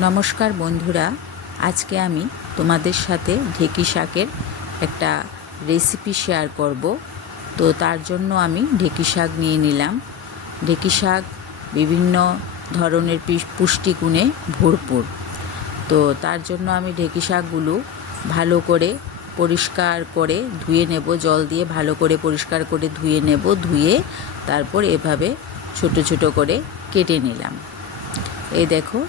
নমস্কার বন্ধুরা, আজকে আমি তোমাদের সাথে ঢেকি শাকের একটা রেসিপি শেয়ার করব। তো তার জন্য আমি ঢেকি শাক নিয়ে নিলাম। ঢেকি শাক বিভিন্ন ধরনের পুষ্টিগুণে ভরপুর। তো তার জন্য আমি ঢেকি শাকগুলো ভালো করে পরিষ্কার করে ধুয়ে নেব, জল দিয়ে ভালো করে পরিষ্কার করে ধুয়ে নেব, ধুয়ে তারপর এভাবে ছোট ছোট করে কেটে নিলাম। এই দেখো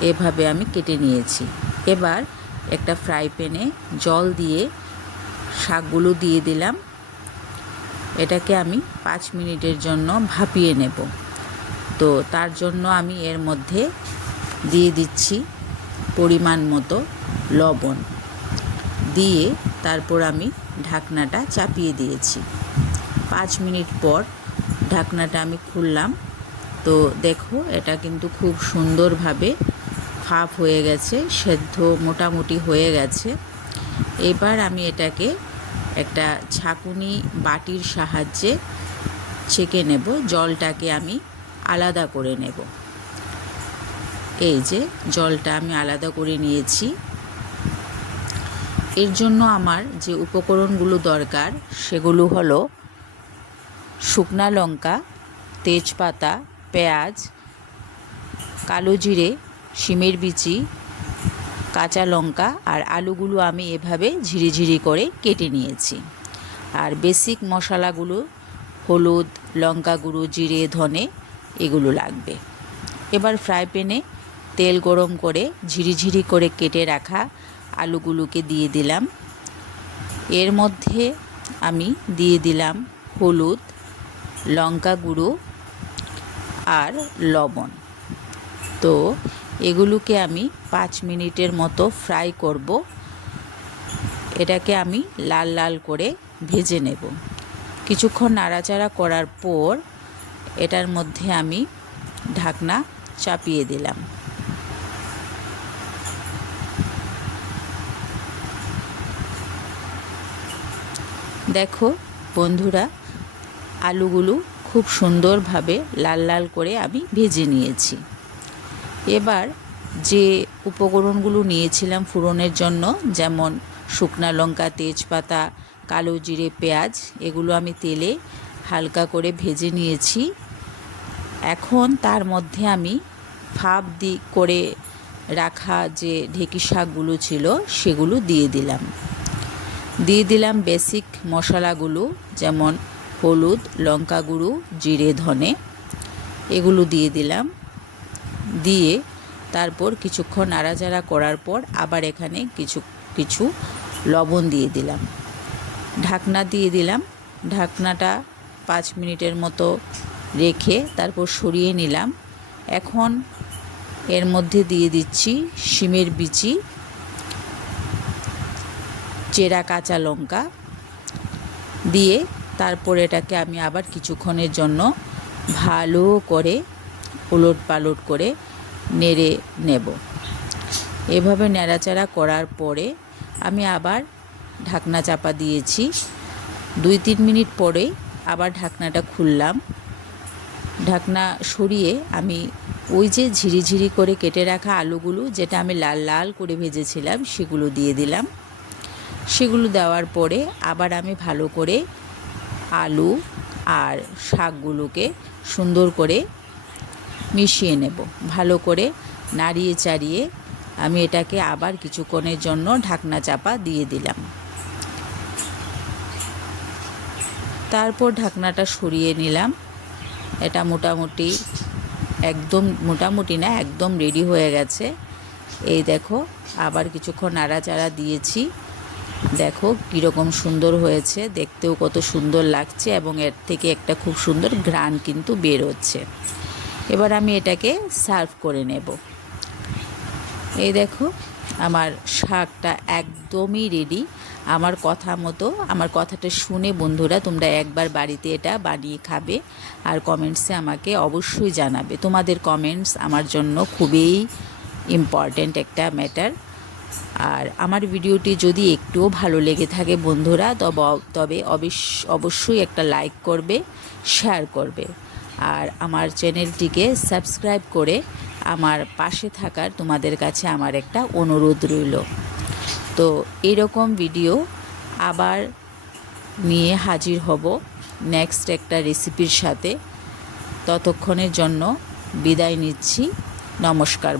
এভাবে আমি কেটে নিয়েছি। এবার একটা ফ্রাই প্যানে জল দিয়ে শাকগুলো দিয়ে দিলাম। এটাকে আমি পাঁচ মিনিটের জন্য ভাপিয়ে নেব। তো তার জন্য আমি এর মধ্যে দিয়ে দিচ্ছি পরিমাণ মতো লবণ। দিয়ে তারপর আমি ঢাকনাটা চাপিয়ে দিয়েছি। পাঁচ মিনিট পর ঢাকনাটা আমি খুললাম। তো দেখো, এটা কিন্তু খুব সুন্দরভাবে ভাপ হয়ে গেছে, সেদ্ধ মোটামুটি হয়ে গেছে। এবার আমি এটাকে একটা ছাকুনি বাটির সাহায্যে ছেঁকে নেব, জলটাকে আমি আলাদা করে নেব। এই যে, জলটা আমি আলাদা করে নিয়েছি। এর জন্য আমার যে উপকরণগুলো দরকার, সেগুলো হলো শুকনা লঙ্কা, তেজপাতা, পেঁয়াজ, কালো জিরে শিমের বিচি, কাঁচা লঙ্কা আর আলুগুলো আমি এভাবে ঝিরিঝিরি করে কেটে নিয়েছি। আর বেসিক মশলাগুলো, হলুদ, লঙ্কা গুঁড়ো, জিরে, ধনে, এগুলো লাগবে। এবার ফ্রাই প্যানে তেল গরম করে ঝিরিঝিরি করে কেটে রাখা আলুগুলোকে দিয়ে দিলাম। এর মধ্যে আমি দিয়ে দিলাম হলুদ, লঙ্কা গুঁড়ো আর লবণ। তো এগুলোকে আমি পাঁচ মিনিটের মতো ফ্রাই করব। এটাকে আমি লাল লাল করে ভেজে নেব। কিছুক্ষণ নাড়াচাড়া করার পর এটার মধ্যে আমি ঢাকনা চাপিয়ে দিলাম। দেখো বন্ধুরা, আলুগুলো খুব সুন্দরভাবে লাল লাল করে আমি ভেজে নিয়েছি। এবার যে উপকরণগুলো নিয়েছিলাম ফোড়নের জন্য, যেমন শুকনা লঙ্কা, তেজপাতা, কালো জিরে, পেঁয়াজ, এগুলো আমি তেলে হালকা করে ভেজে নিয়েছি। এখন তার মধ্যে আমি ফাপ দি করে রাখা যে ঢেকি শাকগুলো ছিল, সেগুলো দিয়ে দিলাম। দিয়ে দিলাম বেসিক মশলাগুলো, যেমন হলুদ, লঙ্কা গুঁড়ো, জিরে, ধনে, এগুলো দিয়ে দিলাম। দিয়ে তারপর কিছুক্ষণ নাড়াচাড়া করার পর আবার এখানে কিছু কিছু লবণ দিয়ে দিলাম। ঢাকনা দিয়ে দিলাম। ঢাকনাটা পাঁচ মিনিটের মতো রেখে তারপর সরিয়ে নিলাম। এখন এর মধ্যে দিয়ে দিচ্ছি শিমের বিচি, চেরা কাঁচা লঙ্কা দিয়ে তারপর এটাকে আমি আবার কিছুক্ষণের জন্য ভালো করে উলট পালট করে নেড়ে নেব। এভাবে নেড়াচাড়া করার পরে আমি আবার ঢাকনা চাপা দিয়েছি। দুই তিন মিনিট পরেই আবার ঢাকনাটা খুললাম। ঢাকনা সরিয়ে আমি ওই যে ঝিরিঝিরি করে কেটে রাখা আলুগুলো যেটা আমি লাল লাল করে ভেজেছিলাম সেগুলো দিয়ে দিলাম। সেগুলো দেওয়ার পরে আবার আমি ভালো করে আলু আর শাকগুলোকে সুন্দর করে মিশিয়ে নেব। ভালো করে নাড়িয়ে চাড়িয়ে আমি এটাকে আবার কিছুক্ষণের জন্য ঢাকনা চাপা দিয়ে দিলাম। তারপর ঢাকনাটা সরিয়ে নিলাম। এটা মোটামুটি একদম, মোটামুটি না, একদম রেডি হয়ে গেছে। এই দেখো, আবার কিছুক্ষণ নাড়াচাড়া দিয়েছি। দেখো কীরকম সুন্দর হয়েছে, দেখতেও কত সুন্দর লাগছে এবং এর থেকে একটা খুব সুন্দর ঘ্রাণ কিন্তু বের হচ্ছে এবার আমি এটাকে সার্ভ করে নেব। এই দেখো, আমার শাকটা একদমই রেডি আমার কথা মতো, আমার কথাটা শুনে বন্ধুরা তোমরা একবার বাড়িতে এটা বানিয়ে খাবে আর কমেন্টসে আমাকে অবশ্যই জানাবে। তোমাদের কমেন্টস আমার জন্য খুবই ইম্পর্ট্যান্ট একটা ম্যাটার আর আমার ভিডিওটি যদি একটুও ভালো লেগে থাকে বন্ধুরা, তবে তবে অবশ্য- অবশ্যই একটা লাইক করবে শেয়ার করবে। আর আমার চ্যানেলটিকে সাবস্ক্রাইব করে আমার পাশে থাকার তোমাদের কাছে আমার একটা অনুরোধ রইল। তো এরকম ভিডিও আবার নিয়ে হাজির হব নেক্সট একটা রেসিপির সাথে। ততক্ষণের জন্য বিদায় নিচ্ছি। নমস্কার